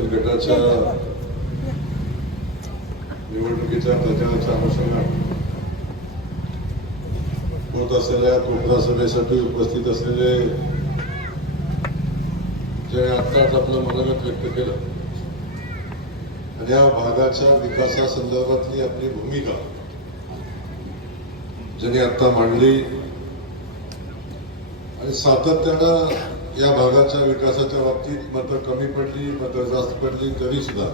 परिषद गटाच्या निवडणुकीच्या प्रचाराच्या अनुषंगाने होत असलेल्या कोकणा सभेसाठी उपस्थित असलेले जे आत्ताच आपलं मनोगत व्यक्त केलं आणि या भागाच्या विकासासंदर्भातली आपली भूमिका ज्यांनी आता मांडली आणि सातत्यानं या भागाच्या विकासाच्या बाबतीत मतं कमी पडली, मतं जास्त पडली तरी सुद्धा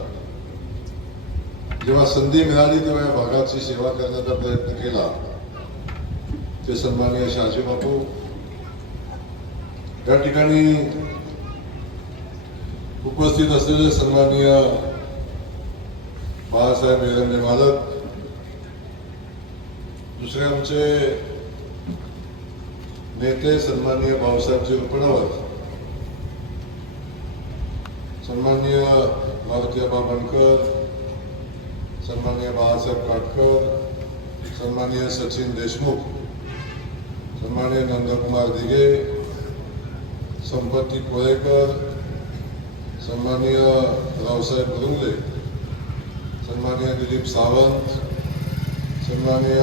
जेव्हा संधी मिळाली तेव्हा या भागाची सेवा करण्याचा प्रयत्न केला ते सन्माननीय शहाजी बापू या ठिकाणी उपस्थित असलेले सन्माननीय बाळासाहेब एरंडे मालक, दुसरे आमचे नेते सन्माननीय भाऊसाहेबजी रुपणवर, सन्माननीय मारुतीबा बनकर, सन्माननीय बाळासाहेब काटकर, सन्माननीय सचिन देशमुख, सन्माननीय नंदकुमार दिघे, संपत्ती कोळेकर, सन्माननीय रावसाहेब गुरुंगले, सन्माननीय दिलीप सावंत, सन्माननीय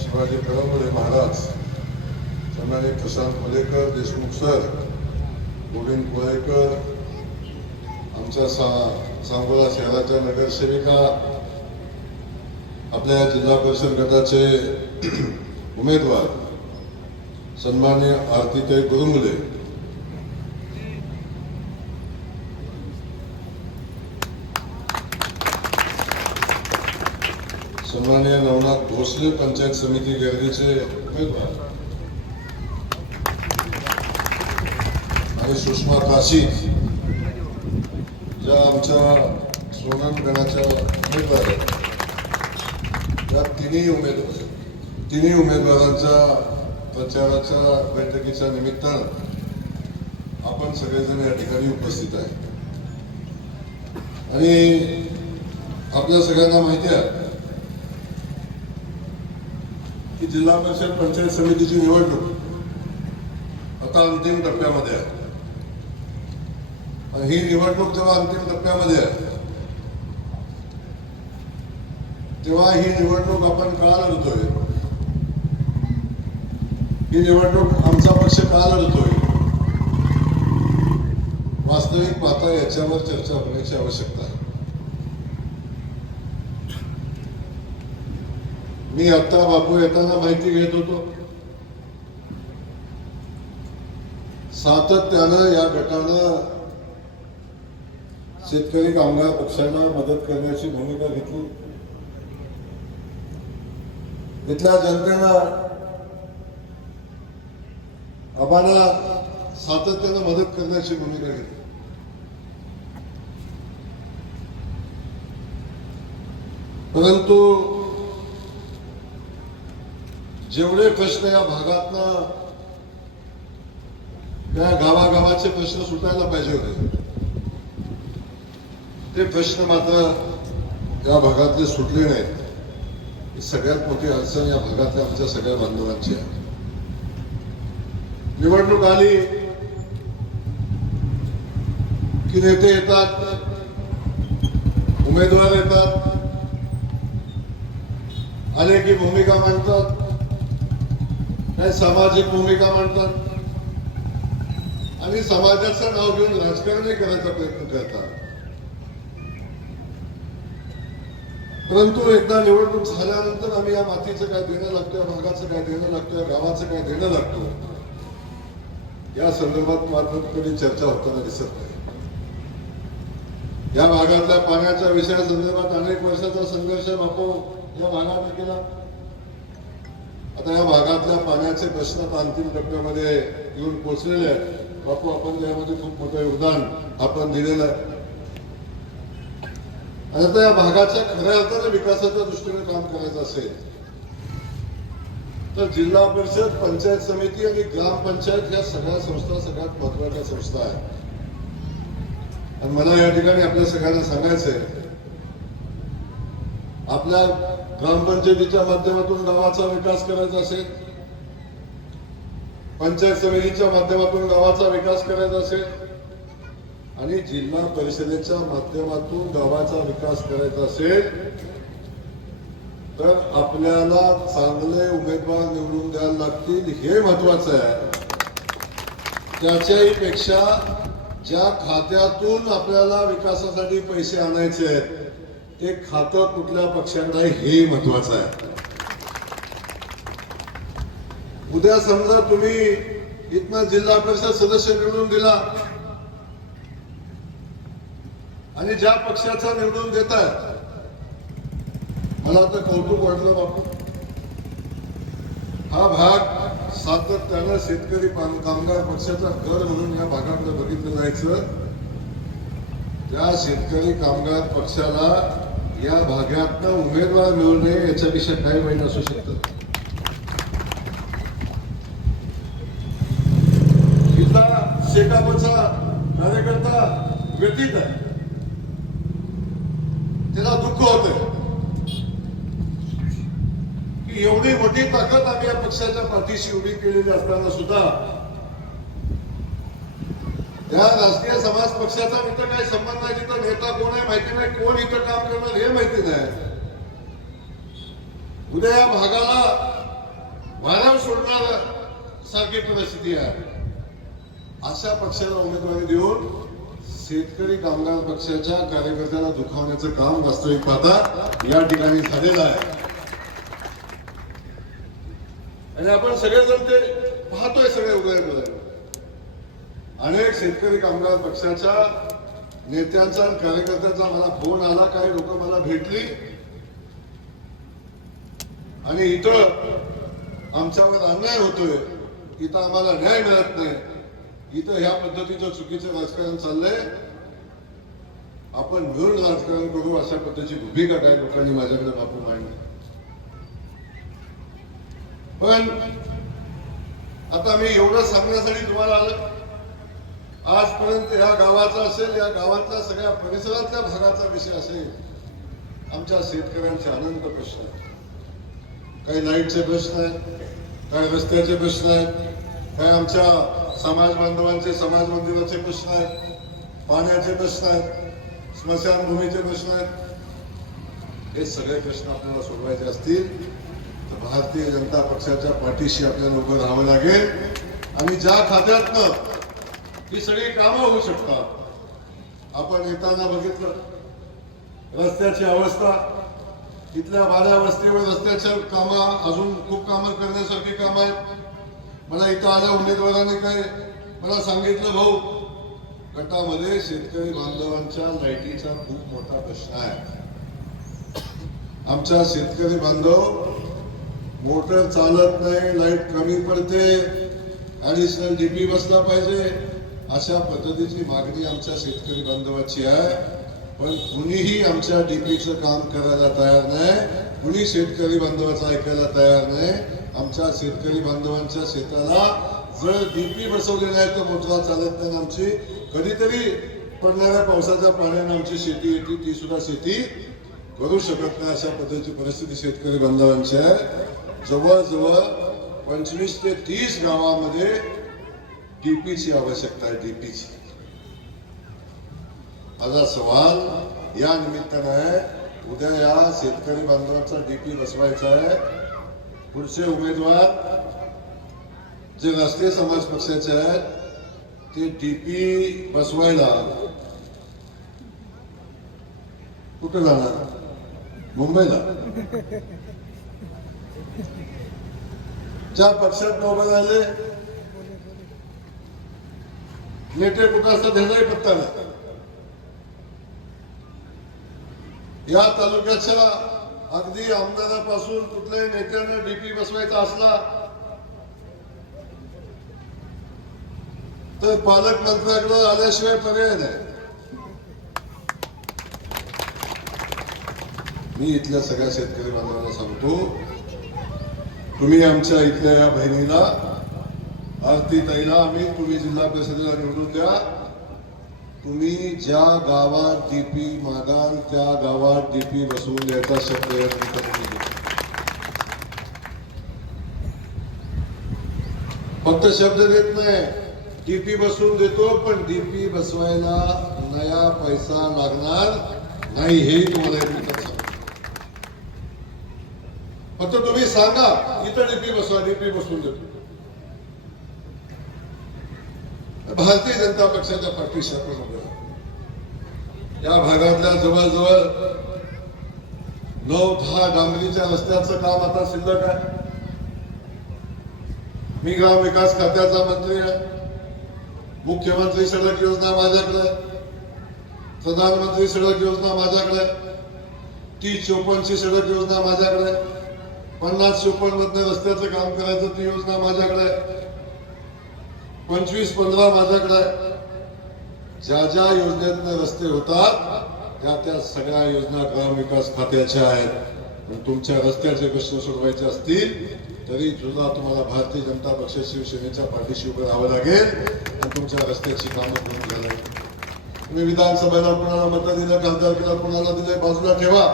शिवाजी कळंबळे महाराज, सन्माननीय प्रशांत कोलेकर, देशमुख सर, गोविंद कोळेकर, आमच्या सांगोला शहराच्या नगरसेविका, आपल्या जिल्हा परिषद गटाचे उमेदवार सन्माननीय आरतीताई गुरुंगले, सन्माननीय नवनाथ भोसले पंचायत समिती गर्दीचे उमेदवार आणि सुषमा काशी ज्या आमच्या सोनम गणाच्या उमेदवार आहेत, या तिन्ही उमेदवारांच्या प्रचाराच्या बैठकीच्या निमित्तानं आपण सगळेजण या ठिकाणी उपस्थित आहे आणि आपल्या सगळ्यांना माहिती आहे की जिल्हा परिषद पंचायत समितीची निवडणूक आता अंतिम टप्प्यामध्ये आहे आणि ही निवडणूक जेव्हा अंतिम टप्प्यामध्ये आहे तेव्हा ही निवडणूक आपण का लढतोय, ही निवडणूक आमचा पक्ष का लढतोय, वास्तविक पाहता याच्यावर चर्चा होण्याची आवश्यकता आहे. मी आता बापू येताना माहिती घेत होतो, सातत्यानं या गटानं शेतकरी कामगार पक्षांना मदत करण्याची भूमिका घेतली. इथल्या जनतेला आम्हाला सातत्यानं मदत करण्याची भूमिका घेतली. परंतु जेवढे प्रश्न या भागातनं त्या गावागावाचे प्रश्न सुटायला पाहिजे होते ते प्रश्न मात्र या भागातले सुटले नाहीत. ही सगळ्यात मोठी अडचण या भागातल्या आमच्या सगळ्या बांधवांची आहे. निवडणूक आली की नेते येतात, उमेदवार येतात, आले की भूमिका मांडतात, काही सामाजिक भूमिका मांडतात आणि समाजाचं नाव घेऊन राजकारणही करायचा प्रयत्न करतात. परंतु एकदा निवडणूक झाल्यानंतर आम्ही या मातीचं काय देणं लागतं, या भागाचं काय देणं लागतं, या गावाचं काय देणं लागतं या संदर्भात मात्र कधी चर्चा होताना दिसत नाही. या भागातल्या पाण्याच्या विषयासंदर्भात अनेक वर्षाचा संघर्ष बापू या भागाने केला. आता या भागातल्या पाण्याचे प्रश्न आता अंतिम टप्प्यामध्ये येऊन पोहोचलेले आहेत. बापू आपण त्यामध्ये खूप मोठं योगदान आपण दिलेलं आहे आणि आता या भागाच्या खऱ्या अर्थाने विकासाच्या दृष्टीने काम करायचं असेल तर जिल्हा परिषद, पंचायत समिती आणि ग्रामपंचायत या सगळ्या संस्था सगळ्यात महत्वाच्या संस्था आहेत. आणि मला या ठिकाणी आपल्या सगळ्यांना सांगायचंय, आपल्या ग्रामपंचायतीच्या माध्यमातून गावाचा विकास करायचा असेल, पंचायत समितीच्या माध्यमातून गावाचा विकास करायचा असेल आणि जिल्हा परिषदेच्या माध्यमातून गावाचा विकास करायचा असेल तर आपल्याला चांगले उमेदवार निवडून द्यायला लागतील, हे महत्वाचं आहे. त्याच्याही पेक्षा ज्या खात्यातून आपल्याला विकासासाठी पैसे आणायचे आहेत ते खातं कुठल्या पक्षाकडे आहे हे महत्वाचं आहे. उद्या समजा तुम्ही इथनं जिल्हा परिषद सदस्य निवडून दिला आणि ज्या पक्षाचा निवडून देतात, मला तर कौतुक वाटलं बापू, हा भाग सातत्यानं शेतकरी कामगार पक्षाचा गड म्हणून या भागाकडे बघितलं जायचं. त्या शेतकरी कामगार पक्षाला या भागातनं उमेदवार मिळवणे याच्यापेक्षा काय वाईट असू शकतं. इथला शेकापचा कार्यकर्ता व्यतीत आहे, त्याला दुःख होतंय की एवढी मोठी ताकद आम्ही या पक्षाच्या पाठीशी उभी केलेली असताना सुद्धा त्या राष्ट्रीय समाज पक्षाचा इथं काही संबंध नाही, तिथं नेता कोण आहे माहिती नाही, कोण इथं काम करणार हे माहिती नाही. उद्या या भागाला वाऱ्यावर सोडणार सारखी परिस्थिती आहे. अशा पक्षाला उमेदवारी देऊन शेतकरी कामगार पक्षाच्या कार्यकर्त्याला दुखावण्याचं काम वास्तविक पाहता या ठिकाणी झालेलं आहे. आणि आपण सगळेजण ते पाहतोय, सगळे उभे डोळे. अनेक शेतकरी कामगार पक्षाच्या नेत्यांचा आणि कार्यकर्त्यांचा मला फोन आला, काही लोक मला भेटली आणि इथं आमच्यावर अन्याय होतोय, इथं आम्हाला न्याय मिळत नाही, इथं ह्या पद्धतीचं चुकीचं राजकारण चाललंय, आपण मिळून राजकारण करू अशा पद्धतीची भूमिका काही लोकांनी माझ्याकडे बापू मांडली. पण आता मी एवढं सांगण्यासाठी तुम्हाला आलं, आजपर्यंत या गावाचा असेल, या गावातल्या सगळ्या परिसरातल्या भागाचा विषय असेल, आमच्या शेतकऱ्यांचे अनंत प्रश्न आहेत. काही लाईटचे प्रश्न आहेत, काही रस्त्याचे प्रश्न आहेत, काही आमच्या समाज बांधवांचे समाज मंदिराचे प्रश्न आहेत, पाण्याचे प्रश्न आहेत, स्मशानभूमीचे प्रश्न आहेत. हे सगळे प्रश्न आपल्याला सोडवायचे असतील तर भारतीय जनता पक्षाच्या पाठीशी आपल्याला उभं राहावं लागेल. आणि ज्या खात्यातनं ही सगळी कामं होऊ शकतात, आपण येताना बघितलं रस्त्याची अवस्था, इथल्या 12 वस्तीवर रस्त्याच्या कामं अजून खूप कामं करण्यासारखी कामं आहेत. मला इथं आल्या उमेदवारांनी काय मला सांगितलं, भाऊ गटामध्ये शेतकरी बांधवांच्या लाईटीचा खूप मोठा प्रश्न आहे. आमच्या शेतकरी बांधव मोटर चालत नाही, लाईट कमी पडते, ऍडिशनल डीपी बसला पाहिजे, अशा पद्धतीची मागणी आमच्या शेतकरी बांधवाची आहे. पण कुणीही आमच्या डीपीचं काम करायला तयार नाही, कुणी शेतकरी बांधवाचं ऐकायला तयार नाही. आमच्या शेतकरी बांधवांच्या शेताला जर डीपी बसवले नाही तर मोटर चालत नाही. आमची कधीतरी पडणाऱ्या पावसाच्या पाण्याने आमची शेती येते, ती सुद्धा शेती करू शकत नाही. अशा पद्धतीची परिस्थिती शेतकरी बांधवांची आहे. जवळजवळ 25 ते 30 गावामध्ये डीपीची आवश्यकता आहे, डीपीची. माझा सवाल या निमित्तानं आहे, उद्या या शेतकरी बांधवांचा डीपी बसवायचा आहे. पुढचे उमेदवार जे राष्ट्रीय समाज पक्षाचे आहेत ते डीपी बसवायला कुठे जाणार? मुंबईला. ज्या पक्षात उभे राहिले नेते कुठं असतात ह्याचाही पत्ता नाही. या तालुक्याच्या अगदी आमदारापासून कुठल्याही नेत्याने डीपी बसवायचा असला तर पालकमंत्र्याकडे आल्याशिवाय पर्याय नाही. मी इथल्या सगळ्या शेतकरी बांधवांना सांगतो, तुम्ही आमच्या इथल्या या बहिणीला आरती ताईला आम्ही तुम्ही जिल्हा परिषदेला निवडून द्या. तुम्ही ज्या गावात डीपी मागाल त्या गावात डीपी बसवून द्यायचा शब्द या ठिकाणी. फक्त शब्द देत नाही डीपी बसवून देतो, पण डीपी बसवायला नया पैसा लागणार नाही, हेही तुम्हाला एक मिनिटात सांगतो. फक्त तुम्ही सांगा इथं डीपी बसवा, डीपी बसवून देतो. भारतीय जनता पक्षाच्या पाठीशी आपण उभे आहोत. या भागातल्या जवळजवळ 9-10 डांबरीच्या रस्त्याचं काम आता शिल्लक आहे. मी ग्रामविकास खात्याचा मंत्री आहे. मुख्यमंत्री सडक योजना माझ्याकडे, प्रधानमंत्री सडक योजना माझ्याकडे, 30-54 सडक योजना माझ्याकडे, 50-54 मधनं रस्त्याचं काम करायचं ती योजना माझ्याकडे, 25-15 माझ्याकडे. ज्या ज्या योजनेतनं रस्ते होतात त्या सगळ्या योजना ग्रामविकास खात्याच्या आहेत. पण तुमच्या रस्त्याचे प्रश्न सोडवायचे असतील तरी सुद्धा तुम्हाला भारतीय जनता पक्ष शिवसेनेच्या पाठीशी उभं राहावं लागेल आणि तुमच्या रस्त्याची कामं करून घ्यायला लागेल. तुम्ही विधानसभेला कोणाला मत दिलं, खासदारकीला कोणाला दिलंय बाजूला ठेवा.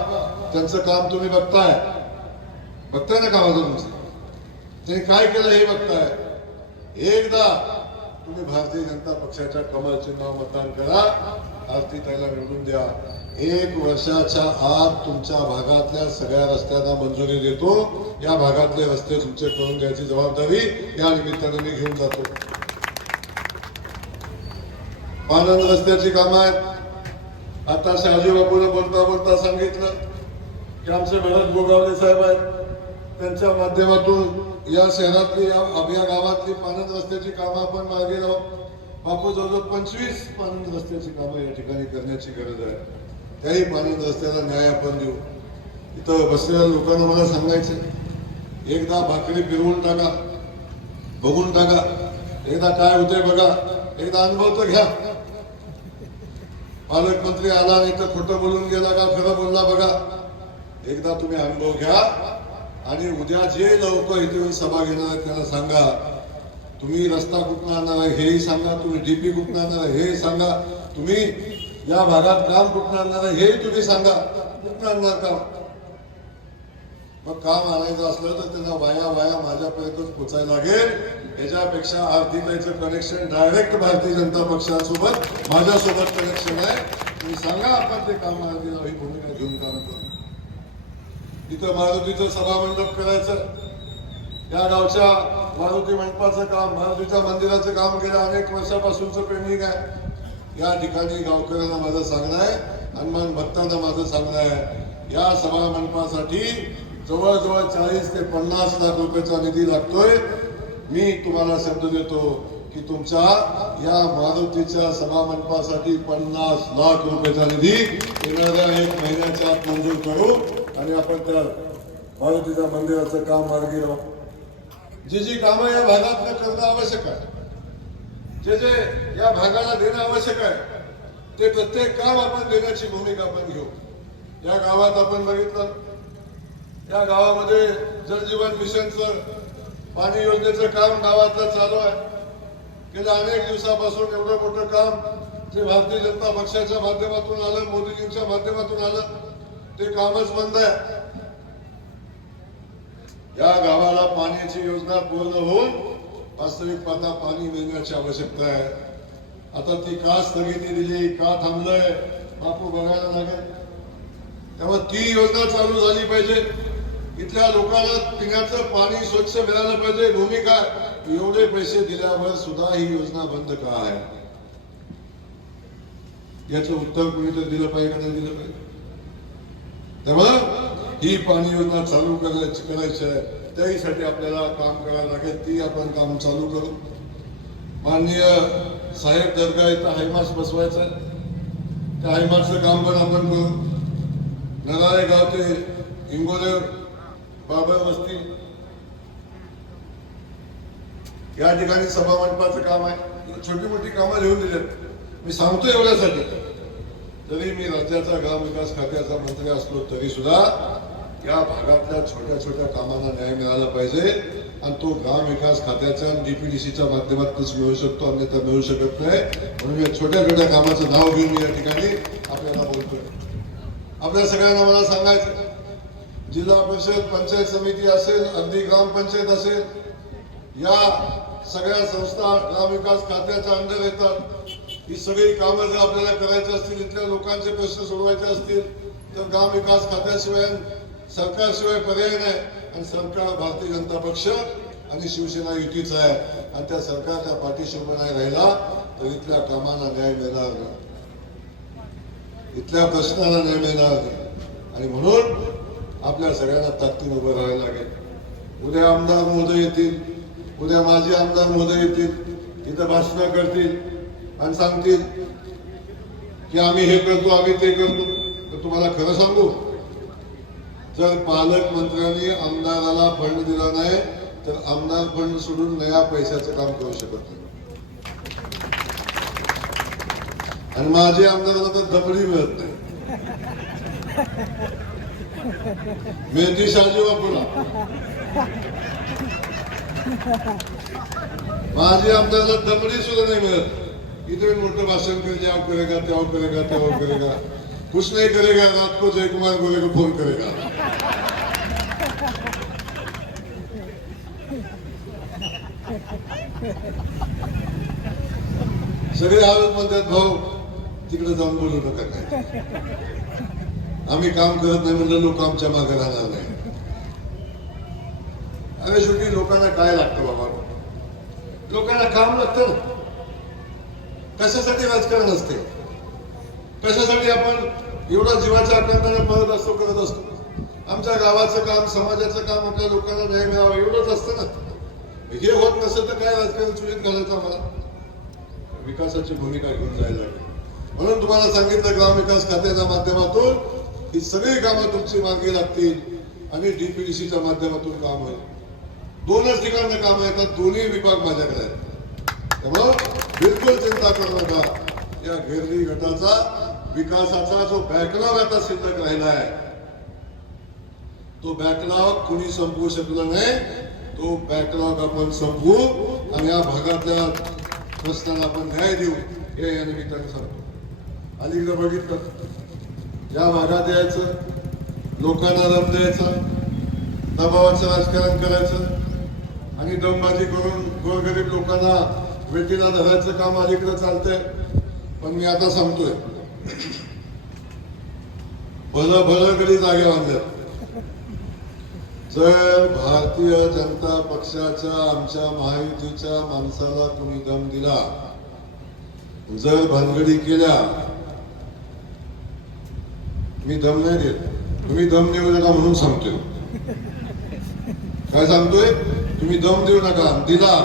त्यांचं काम तुम्ही बघताय ना कामाचं तुमचं. त्यांनी काय केलं हे बघताय. एकदा तुम्ही भारतीय जनता पक्षाच्या कमळ चिन्हावर मतदान करा, आरतीताईला निवडून द्या. 1 वर्षाच्या आत तुमच्या भागातल्या सगळ्या रस्त्यांना मंजुरी देतो. या भागातले रस्ते तुमचे करून द्यायची जबाबदारी या निमित्ताने मी घेऊन जातो. पानंद रस्त्याची कामं आहेत. आता शहाजी बापूने बोलता सांगितलं की आमचे भरत गोगावले साहेब आहेत, त्यांच्या माध्यमातून या शहरातली या गावातली पानंद रस्त्याची कामं आपण मार्गी लावू. बापू जवळजवळ 25 पानंद रस्त्याची कामं या ठिकाणी करण्याची गरज आहे. त्याही पानंद रस्त्याला न्याय आपण देऊ. इथं बसलेल्या लोकांना मला सांगायचं, एकदा भाकरी फिरवून टाका, बघून टाका, एकदा काय होतंय बघा, एकदा अनुभव तर घ्या. पालकमंत्री आला नाही तर खोटं बोलून गेला का खरं बोलला बघा. एकदा तुम्ही अनुभव घ्या आणि उद्या जे लोक इथे सभा घेणार आहेत त्यांना सांगा तुम्ही रस्ता कुठून आणणार आहे हेही सांगा, तुम्ही डीपी कुठून आणणार आहे हे सांगा, तुम्ही या भागात काम कुठून आणणार आहे हेही तुम्ही सांगा. कुठून आणणार काम? मग काम आणायचं असलं तर त्यांना वाया माझ्यापर्यंतच पोचायला लागेल. याच्यापेक्षा आरतीताईचं कनेक्शन डायरेक्ट भारतीय जनता पक्षासोबत माझ्यासोबत कनेक्शन आहे. तुम्ही सांगा आपण ते काम ही भूमिका घेऊन काम करू. इथं मारुतीचं सभामंडप करायचं. या गावच्या मारुती मंडपाचं काम, मारुतीच्या मंदिराचं काम गेल्या अनेक वर्षापासूनचं पेंडिंग आहे. या ठिकाणी गावकऱ्यांना माझं सांगणं आहे, हनुमान भक्तांना माझं सांगणं आहे, या सभा मंडपासाठी जवळजवळ 40 ते 50 लाख रुपयाचा निधी लागतोय. मी तुम्हाला शब्द देतो की तुमच्या या मारुतीच्या सभा मंडपासाठी 50 लाख रुपयाचा निधी येणाऱ्या 1 महिन्याच्या आत मंजूर करू आणि आपण त्या मारुतीच्या मंदिराचं काम मार्गी लावू. जी कामं या भागात करणं आवश्यक आहे, जे या भागाला देणं आवश्यक आहे, ते प्रत्येक काम आपण देण्याची भूमिका आपण घेऊ. या गावात आपण बघितलं, या गावामध्ये जलजीवन मिशनचं पाणी योजनेचं काम गावातलं चालू आहे. गेल्या अनेक दिवसापासून एवढं मोठं काम जे भारतीय जनता पक्षाच्या माध्यमातून आलं, मोदीजींच्या माध्यमातून आलं, ते कामच बंद आहे. या गावाला पाण्याची योजना पूर्ण होऊन वास्तविक पाता पाणी मिळण्याची आवश्यकता आहे. आता ती का स्थगिती दिली, का थांबलंय, बापू बघायला लागेल. त्यामुळे ती योजना चालू झाली पाहिजे. इथल्या लोकांना पिण्याचं पाणी स्वच्छ मिळालं पाहिजे. भूमिका एवढे पैसे दिल्यावर सुद्धा ही योजना बंद का आहे, याचं उत्तर कुणीतरी दिलं पाहिजे का नाही दिलं पाहिजे. त्यामुळं ही पाणी योजना चालू करायची आहे. त्यासाठी आपल्याला काम करायला लागेल. ती आपण काम चालू करू. माननीय साहेब दर्गा इथं हायमास बसवायचा आहे. त्या हायमासचं काम पण आपण करू. नराळे गाव ते इंगोले बाबर वस्ती या ठिकाणी सभा मंडपाचं काम आहे. छोटी मोठी कामं लिहून दिलेत. मी सांगतो एवढ्यासाठी, जरी मी राज्याचा ग्रामविकास खात्याचा मंत्री असलो तरी सुद्धा या भागातल्या छोट्या छोट्या कामांना न्याय मिळाला पाहिजे आणि तो ग्रामविकास खात्याच्या डीपीडीसीच्या माध्यमातूनच मिळू शकतो, अन्यथा मिळू शकत नाही. म्हणून या छोट्या छोट्या कामाचं नाव घेऊन मी या ठिकाणी आपल्याला बोलतोय. आपल्या सगळ्यांना मला सांगायचं, जिल्हा परिषद पंचायत समिती असेल, अगदी ग्रामपंचायत असेल, या सगळ्या संस्था ग्रामविकास खात्याच्या अंडर येतात। ही सगळी कामं जर आपल्याला करायची असतील, इथल्या लोकांचे प्रश्न सोडवायचे असतील तर ग्रामविकास खात्याशिवाय सरकारशिवाय पर्याय नाही। आणि सरकार भारतीय जनता पक्ष आणि शिवसेना युतीच आहे आणि त्या सरकारच्या पाठीशी उभा नाही राहिला तर इथल्या कामांना न्याय मिळणार नाही, इथल्या प्रश्नाला न्याय मिळणार नाही। आणि म्हणून आपल्या सगळ्यांना ताकदीने उभं राहायला लागेल। उद्या आमदार महोदय येतील, उद्या माजी आमदार महोदय येतील, इथं भाषण करतील आणि सांगतील की आम्ही हे करतो, आम्ही ते करतो। तर तुम्हाला खरं सांगू, जर पालकमंत्र्यांनी आमदाराला फंड दिला नाही तर आमदार फंड सोडून नया पैशाचं काम करू शकत नाही। आणि माझे आमदाराला तर दमडी मिळत नाही, मेहंदी शाजी वापरा। माझे आमदाराला दमडी सुद्धा नाही मिळत, इथे मोठं भाषण करते, आप करेगा त्या करेगा त्या करेगा, कुछ नहीं करेगा, रात को जयकुमार गोरे को फोन करेगा। सगळे आरोप म्हणतात भाऊ तिकडे जाऊन बोलू नका, काय आम्ही काम करत नाही म्हणलं लोक आमच्या मागे राहणार नाही। अरे शेवटी लोकांना काय लागतं बाबा, लोकांना काम लागतं ना। कशासाठी राजकारण असते, कशासाठी आपण एवढा जीवाच्या आकांक्षाने पळत असतो, करत असतो। आमच्या गावाचं काम, समाजाचं काम, आपल्या लोकांना न्याय मिळावा एवढंच असतं ना। हे होत नसेल तर काय राजकारण चुलीत घालायचं आम्हाला, विकासाची भूमिका घेऊन जायला लागेल। म्हणून तुम्हाला सांगितलं ग्रामविकास खात्याच्या माध्यमातून ही सगळी कामं तुमची मार्गी लागतील आणि डीपीडीसीच्या माध्यमातून काम होईल। दोनच ठिकाणी काम येतात, दोन्ही विभाग माझ्याकडे आहेत। त्यामुळं बिलकुल चिंता करू नका, या घेरली गटाचा विकासाचा जो बॅकलॉग आता शिल्लक राहिला आहे तो बॅकलॉग कुणी संपवू शकलं नाही, तो बॅकलॉग आपण संपवू आणि या भागातल्या प्रश्नाला आपण न्याय देऊ हे या निमित्ताने सांगतो। अलीकडे बघितलं, या भागात यायचं, लोकांना दम द्यायचं, दबावाचं राजकारण करायचं आणि दमबाजी करून गोरगरीब लोकांना वेटीला धरायचं काम अलीकडे चालतंय। पण मी आता सांगतोय, भलं भलं कधी जागे बांधल्यात। जर भारतीय जनता पक्षाच्या आमच्या महायुतीच्या माणसाला कोणी दम दिला, जर भानगडी केल्या, मी दम नाही देत, तुम्ही दम देऊ नका म्हणून सांगतोय। काय सांगतोय, तुम्ही दम देऊ नका, दिला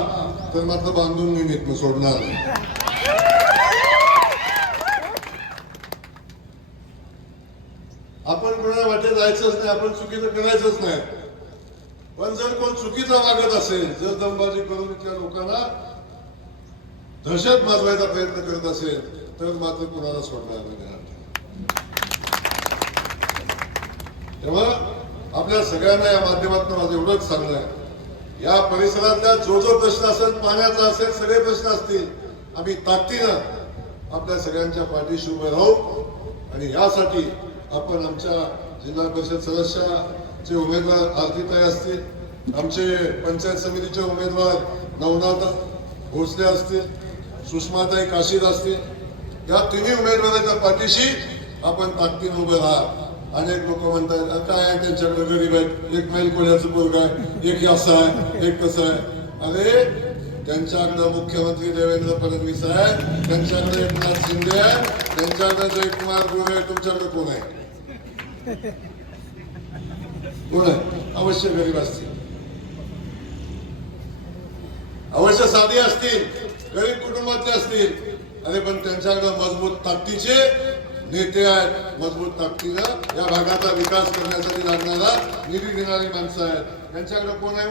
तर मात्र बांधून मी सोडणार नाही। आपण कोणाला वाटे जायचंच नाही, आपण चुकीचं करायचंच नाही। पण जर कोण चुकीचं वागत असेल, जर दमबाजी करून इथल्या लोकांना दहशत माजवायचा प्रयत्न करत असेल तर मात्र कोणाला सोडणार नाही। तेव्हा आपल्या सगळ्यांना या माध्यमातून माझं एवढंच सांगणं आहे, या परिसरातल्या जो जो प्रश्न असेल, पाण्याचा असेल, सगळे प्रश्न असतील, आम्ही ताकदीनं आपल्या सगळ्यांच्या पाठीशी उभे राहू। आणि यासाठी आपण आमच्या जिल्हा परिषद सदस्याचे उमेदवार आरतीताई असतील, आमचे पंचायत समितीचे उमेदवार नवनाथ भोसले असतील, सुषमाताई काशीद असतील, या तिन्ही उमेदवारांच्या पाठीशी आपण ताकदीने उभे राहा। अनेक लोक म्हणतात काय आहे त्यांच्याकडे, गरीब आहेत, एक मैल कोल्याचं पोरग आहे, एक असं आहे, एक कसं आहे। अरे त्यांच्याकडे मुख्यमंत्री देवेंद्र फडणवीस आहे, त्यांच्याकडे एकनाथ शिंदे आहे, त्यांच्याकडे जयकुमार गोरे आहे, तुमच्याकडे कोण आहे? कोण आहे? अवश्य गरीब असतील, अवश्य साधी असतील, गरीब कुटुंबातले असतील। अरे पण त्यांच्याकडे मजबूत ताकदीचे नेते आहेत, मजबूत ताकदीनं या भागाचा विकास करण्यासाठी लागणारा निधी देणारी माणसं आहेत। त्यांच्याकडे कोण आहे?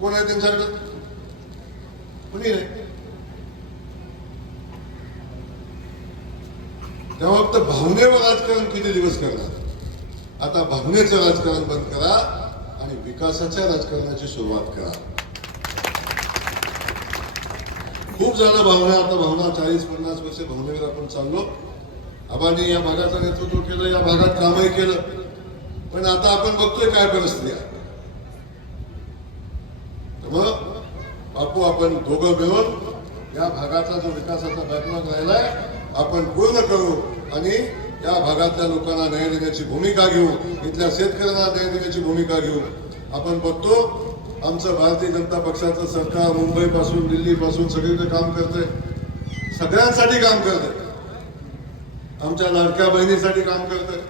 कोण आहे त्यांच्याकडे? कुणी नाही। तेव्हा फक्त भावनेवर राजकारण किती दिवस करणार? आता भावनेचं राजकारण बंद करा आणि विकासाच्या राजकारणाची सुरुवात करा। खूप झालं भावना, आता भावना 40-50 वर्ष भावनेवर आपण चाललो। आबांनी या भागाचं नेतृत्व केलं, या भागात कामही केलं, पण आता आपण बघतोय काय परिस्थिती आहे। मग बापू आपण दोघं मिळून या भागाचा जो विकासाचा बॅकलॉग राहिलाय आपण पूर्ण करू आणि या भागातल्या लोकांना न्याय देण्याची भूमिका घेऊ, इथल्या शेतकऱ्यांना न्याय देण्याची भूमिका घेऊ. आपण बघतो आमचं भारतीय जनता पक्षाचं सरकार मुंबईपासून दिल्लीपासून सगळीकडे काम करतंय, सगळ्यांसाठी काम करतंय. आमच्या लाडक्या बहिणीसाठी काम करतंय.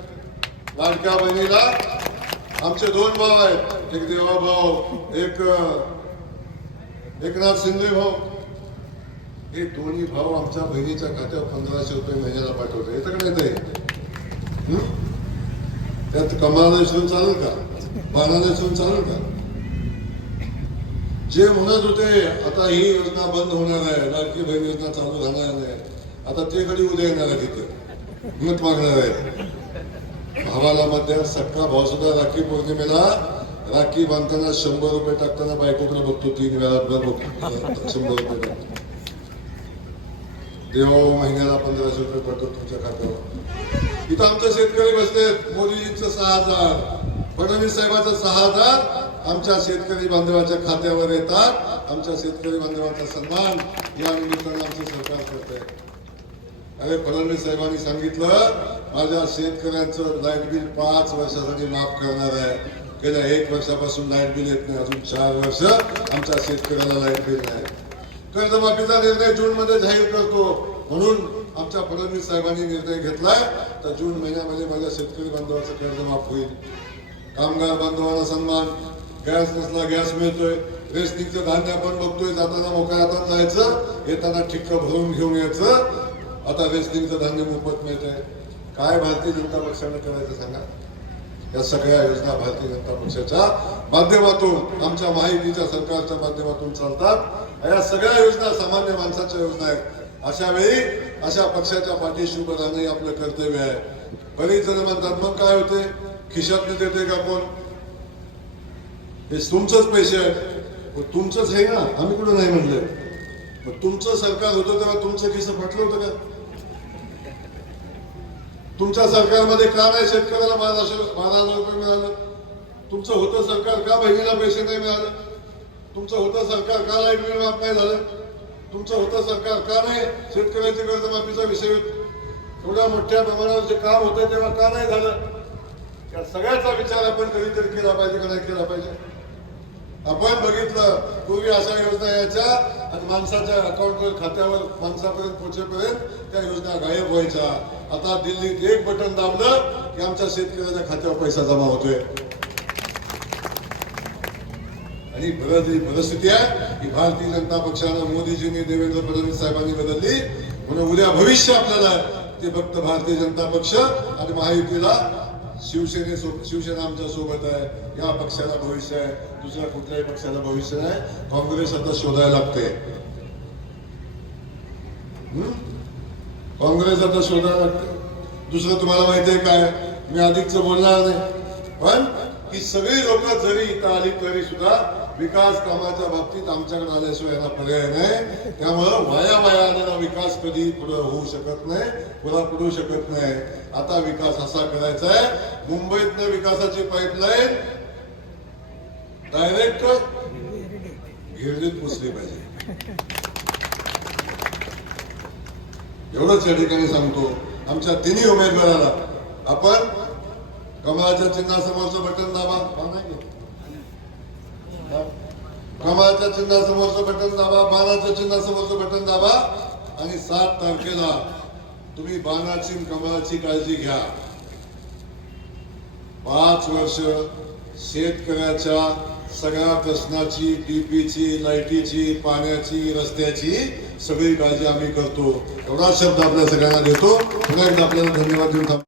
लाडक्या बहिणीला आमचे 2 भाऊ आहेत, एक देवा भाऊ, एक एकनाथ शिंदे भाऊ. हे दोन्ही भाऊ आमच्या बहिणीच्या खात्यावर 1500 रुपये महिन्याला पाठवतो. येतं का नाही ते? त्यात कमाला शिवून चालेल का? बाणाला शिवून चालेल का? जे म्हणत होते आता ही योजना बंद होणार आहे, लाडकी बहीण योजना चालू राहणार नाही, आता ते कधी उद्या येणार आहे, तिथे मत मागणार आहे. भावाला मध्ये सक्का भाऊ सुद्धा राखी पौर्णिमेला राखी बांधताना 100 रुपये टाकताना बायकोकडे बघतो, 3 वेळा बघतो 100 रुपये टाकतो. देवा महिन्याला 1500 रुपये पडतो तुमच्या खात्यावर. इथं आमचे शेतकरी बसले, मोदीजींचं 6000, फडणवीस साहेबांचं 6000 आमच्या शेतकरी बांधवाच्या खात्यावर येतात. आमच्या शेतकरी बांधवाचा सन्मान या निमित्तानं आमचं सरकार करतंय. अरे फडणवीस साहेबांनी सांगितलं माझ्या शेतकऱ्यांचं लाईट बिल 5 वर्षासाठी माफ करणार आहे. गेल्या 1 वर्षापासून लाईट बिल येत नाही, अजून 4 वर्ष आमच्या शेतकऱ्याला लाईट बिल नाही. कर्जमाफीचा निर्णय जून मध्ये जाहीर करतो म्हणून आमच्या फडणवीस साहेबांनी निर्णय घेतलाय, तर जून महिन्यामध्ये माझ्या शेतकरी बांधवाचं कर्ज माफ होईल. कामगार बांधवांना सन्मान, गॅस नसला गॅस मिळतोय, रेशनिंगचं धान्य आपण बघतोय, जाताना मोकळ्या हातात जायचं, येताना ठिक्क भरून घेऊन यायचं. आता रेशनिंगचं धान्य मोफत मिळतंय. काय भारतीय जनता पक्षाने करायचं सांगा? या सगळ्या योजना भारतीय जनता पक्षाच्या माध्यमातून, आमच्या महायुतीच्या सरकारच्या माध्यमातून चालतात. या सगळ्या योजना सामान्य माणसाच्या योजना आहेत. अशा वेळी अशा पक्षाच्या पाठीशी उभं राहणं आपलं कर्तव्य आहे. बरेच जण म्हणतात मग काय होते, खिशातनं देते का कोण? हे तुमचंच पैसे आहेत, तुमचंच आहे ना, आम्ही कुठं नाही म्हणलं. मग तुमचं सरकार होतं तेव्हा तुमचं खिस्स फाटलं होतं का? तुमच्या सरकारमध्ये का नाही शेतकऱ्याला 12,000 रुपये मिळालं? तुमचं होतं सरकार का बहिणीला पैसे नाही मिळाले? तुमचं होतं सरकार का लाईट बिल माफ नाही झालं? तुमचं होतं सरकार का नाही शेतकऱ्याची कर्जमाफीचा विषय एवढ्या मोठ्या प्रमाणावर जे काम होतं तेव्हा का नाही झालं? या सगळ्याचा विचार आपण कधीतरी केला पाहिजे का नाही केला पाहिजे? आपण बघितलं पूर्वी अशा योजना यायच्या आणि माणसाच्या अकाउंटवर खात्यावर माणसापर्यंत पोहोचेपर्यंत त्या योजना गायब व्हायच्या. आता दिल्लीत एक बटन दाबलं की आमच्या शेतकऱ्याच्या खात्यावर पैसा जमा होतोय. आणि परिस्थिती आहे की भारतीय जनता पक्षानं, मोदीजींनी, देवेंद्र फडणवीस साहेबांनी बदलली म्हणून उद्या भविष्य आपल्याला ते फक्त भारतीय जनता पक्ष आणि महायुतीला शिवसेना आमच्या सोबत आहे. या पक्षाला भविष्य आहे, दुसऱ्या कुठल्याही पक्षाला भविष्य नाही. काँग्रेस आता शोधायला लागते, काँग्रेस आता शोधायला लागते. दुसरं तुम्हाला माहिती आहे काय, मी अधिकच बोलणार नाही, पण ही सगळी लोक जरी इथं आली तरी सुद्धा विकास कामाच्या बाबतीत आमच्याकडे आल्याशिवाय यांना पर्याय नाही. त्यामुळं वाया आलेला विकास कधी पुढे होऊ शकत नाही, पुढे पडू शकत नाही. आता विकास असा करायचा आहे, मुंबईतनं विकासाची पाईपलाईन डायरेक्ट गिरडीत पोचली पाहिजे. एवढंच या ठिकाणी सांगतो. आमच्या तिन्ही उमेदवाराला आपण कमळाच्या चिन्हासमोरचं बटन दाबा, कमळाच्या चिन्हासमोरचं बटन दाबा, बाणाच्या चिन्हासमोरचं बटन दाबा आणि 7 तारखेला तुम्ही बाणाची कमळाची काळजी घ्या. 5 वर्ष शेतकऱ्याच्या सगळ्या प्रश्नाची, डीपीची, लाईटीची, पाण्याची, रस्त्याची सगळी काळजी आम्ही करतो. एवढा शब्द आपल्या सगळ्यांना देतो. पुन्हा एकदा आपल्याला धन्यवाद देऊन